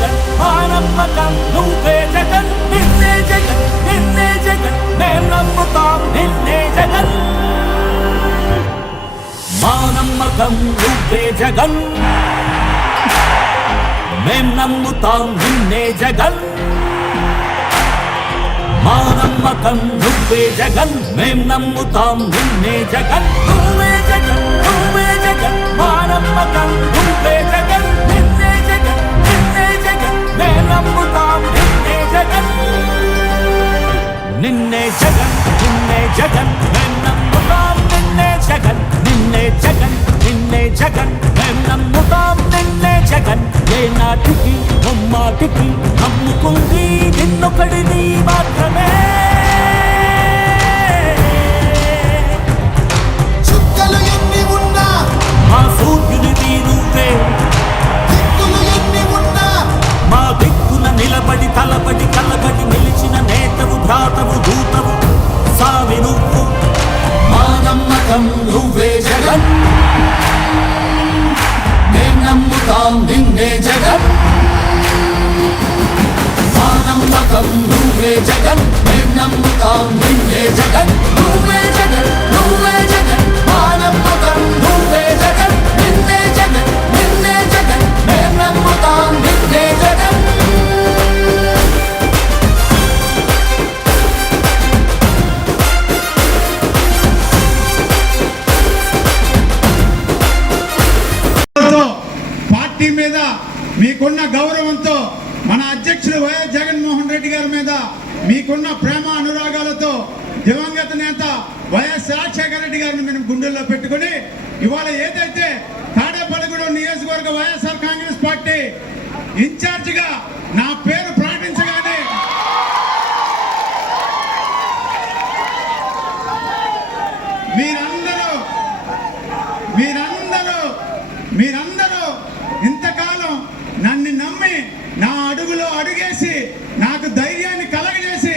జగన్ మా నమ్మకం నువ్వే జగన్ నిన్నే జగన్ నిన్నే జగన్ మేం నమ్ముతాం నిన్నే జగన్ మా నమ్మకం నువ్వే జగన్ మేం నమ్ముతాం నిన్నే జగన్ మా నమ్మకం నువ్వే జగన్ మేం నమ్ముతాం నిన్నే జగన్ నువ్వే జగన్ నువ్వే జగన్ మా నమ్మకం నువ్వే జగన్ నిన్నే జగన్ నిన్నే జగన్ మేం నమ్ముతాం నిన్నే జగన్ నిన్నే జగన్ నిన్నే జగన్ మేం నమ్ముతాం నిన్నే జగన్ నిన్నే జగన్ నిన్నే జగన్ మేం నమ్ముతాం నిన్నే జగన్ ఏ నాటికి నమ్మాటికి నమ్ముకుంది నిన్నొకడిని మాత్రమే చుక్కలు ఎన్ని ఉన్నా మా సూర్యునిది నువ్వే దిక్కులు ఎన్ని ఉన్నా మా దిక్కున నిలబడి తలబడి కలబడి నిలిచిన నేతవు భ్రాతవు దూతవు సావి నువ్వు మా నమ్మకం నువ్వే జగన్ మేం నమ్ముతాం నిన్నే జగన్ మా నమ్మకం నువ్వే జగన్ మేం నమ్ముతాం నిన్నే జగన్ నువ్వే జగన్ నువ్వే జగన్ మా నమ్మకం నువ్వే జగన్ నిన్నే జగన్ నిన్నే జగన్ మేం నమ్ముతాం నిన్నే జగన్ పార్టీ మీద మీకున్న గౌరవంతో మన అధ్యక్షుడు వైఎస్ జగన్మోహన్ రెడ్డి గారి మీద మీకున్న ప్రేమ అనురాగాలతో దివంగత నేత వైఎస్ రాజశేఖర రెడ్డి గారిని మేము గుండెల్లో పెట్టుకుని ఇవాళ ఏదైతే తాడేపల్లిగూడెం నియోజకవర్గ వైఎస్ఆర్ కాంగ్రెస్ పార్టీ ఇన్ఛార్జిగా నా పేరు ప్రకటించగానే మీరందరూ ఇంతకాలం నన్ను నమ్మి నా అడుగులో అడుగేసి నాకు ధైర్యాన్ని కలగజేసి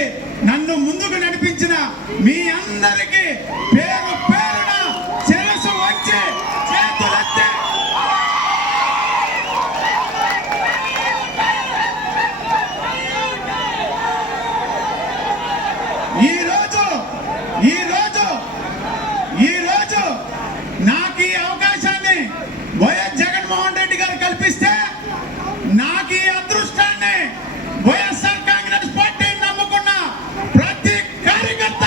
నన్ను ముందుకు నడిపించిన మీ అందరికీ పేరు పేరున శిరస్సు వంచి చేతులెత్తి ఈరోజు నాకు ఈ అవకాశాన్ని వైఎస్ జగన్మోహన్ రెడ్డి గారు కల్పిస్తే నాకు ఈ అదృష్టాన్ని వైఎస్ఆర్ కాంగ్రెస్ పార్టీ నమ్ముకున్న ప్రతి కార్యకర్త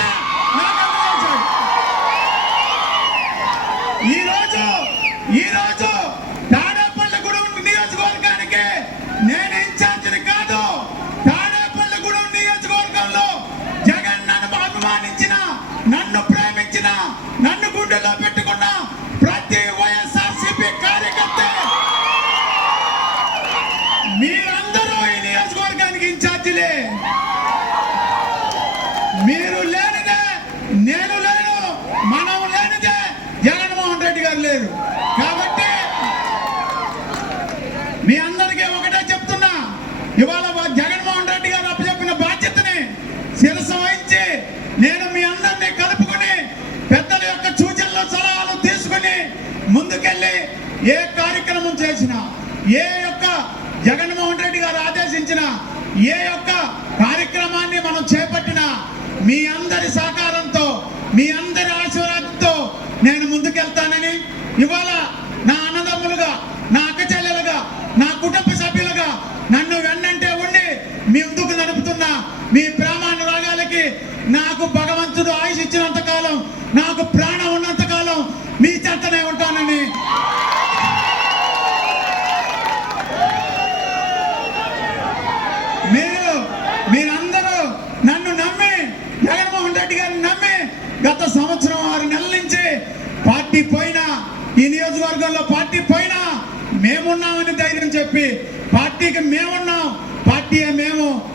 ఈరోజు తాడేపల్లిగూడెం నియోజకవర్గానికి నేను ఇన్ఛార్జిని కాదు. తాడేపల్లిగూడెం నియోజకవర్గంలో జగన్ నన్ను అభిమానించిన, నన్ను ప్రేమించిన, నన్ను గుండెలో పెట్టుకున్న ప్రతి వైఎస్ఆర్సీపీ కార్యకర్త మీరందరూ ఈ నియోజకవర్గానికి ఇన్ఛార్జిలే. మీరు లేనిదే నేను లేను, మనం లేనిదే జగన్మోహన్ రెడ్డి గారు లేరు. కాబట్టి మీ అందరికీ ఒకటే చెప్తున్నా, ఇవాళ జగన్మోహన్ రెడ్డి గారు అప్పచెప్పిన బాధ్యతని శిరస్సు వహించి నేను మీ అందరినీ కలుపుకుని పెద్దల యొక్క సూచనలు సలహాలు తీసుకుని ముందుకెళ్ళి ఏ కార్యక్రమం చేసినా, ఏ యొక్క జగన్మోహన్ రెడ్డి గారు ఆదేశించిన ఏ యొక్క కార్యక్రమాన్ని మనం చేపట్టినా మీ అందరి సహకారంతో, మీ అందరి ఆశీర్వాదంతో నేను ముందుకెళ్తానని, ఇవాళ నా అన్నదమ్ములుగా, నా అక్క చెల్లెలుగా, నా కుటుంబ సభ్యులుగా నన్ను వెన్నంటే ఉండి మీ ముందుకు నడుపుతున్న మీ ప్రేమానురాగాలకి నాకు భగవంతుడు ఆయుష్ ఇచ్చినంత కాలం, నాకు ప్రాణం ఉన్నంత కాలం మీ చెంతనే ఉంటానని మీరందరూ నన్ను నమ్మి, జగన్మోహన్ రెడ్డి గారిని నమ్మి గత సంవత్సరం 6 నెలల నుంచి పార్టీ పోయినా, ఈ నియోజకవర్గంలో పార్టీ పోయినా మేమున్నామని ధైర్యం చెప్పి పార్టీకి మేమున్నాం, పార్టీయే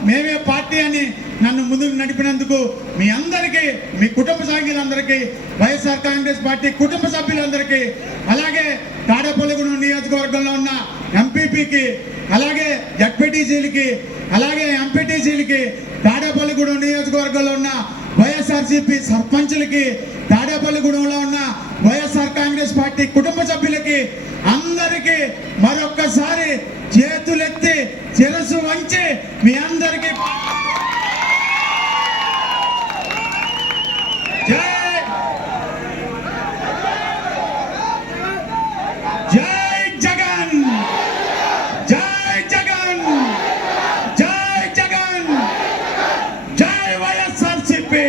మేమే పార్టీ అని నన్ను ముందుకు నడిపినందుకు మీ అందరికీ, మీ కుటుంబ సభ్యులందరికీ, వైఎస్ఆర్ కాంగ్రెస్ పార్టీ కుటుంబ సభ్యులందరికీ, అలాగే తాడేపల్లిగూడెం నియోజకవర్గంలో ఉన్న ఎంపీపీకి, అలాగే జడ్పీటీసీలకి, అలాగే ఎంపీటీసీలకి, తాడేపల్లిగూడెం నియోజకవర్గంలో ఉన్న వైఎస్ఆర్సీపీ సర్పంచులకి, తాడేపల్లిగూడెంలో ఉన్న వైఎస్ఆర్ కాంగ్రెస్ పార్టీ కుటుంబ సభ్యులకి అందరికీ మరొక్కసారి చేతులెత్తి శిరస్సు వంచి మీ అందరికీ జై జై జగన్ జై జగన్ జై జగన్ జై వైఎస్ఆర్సీపీ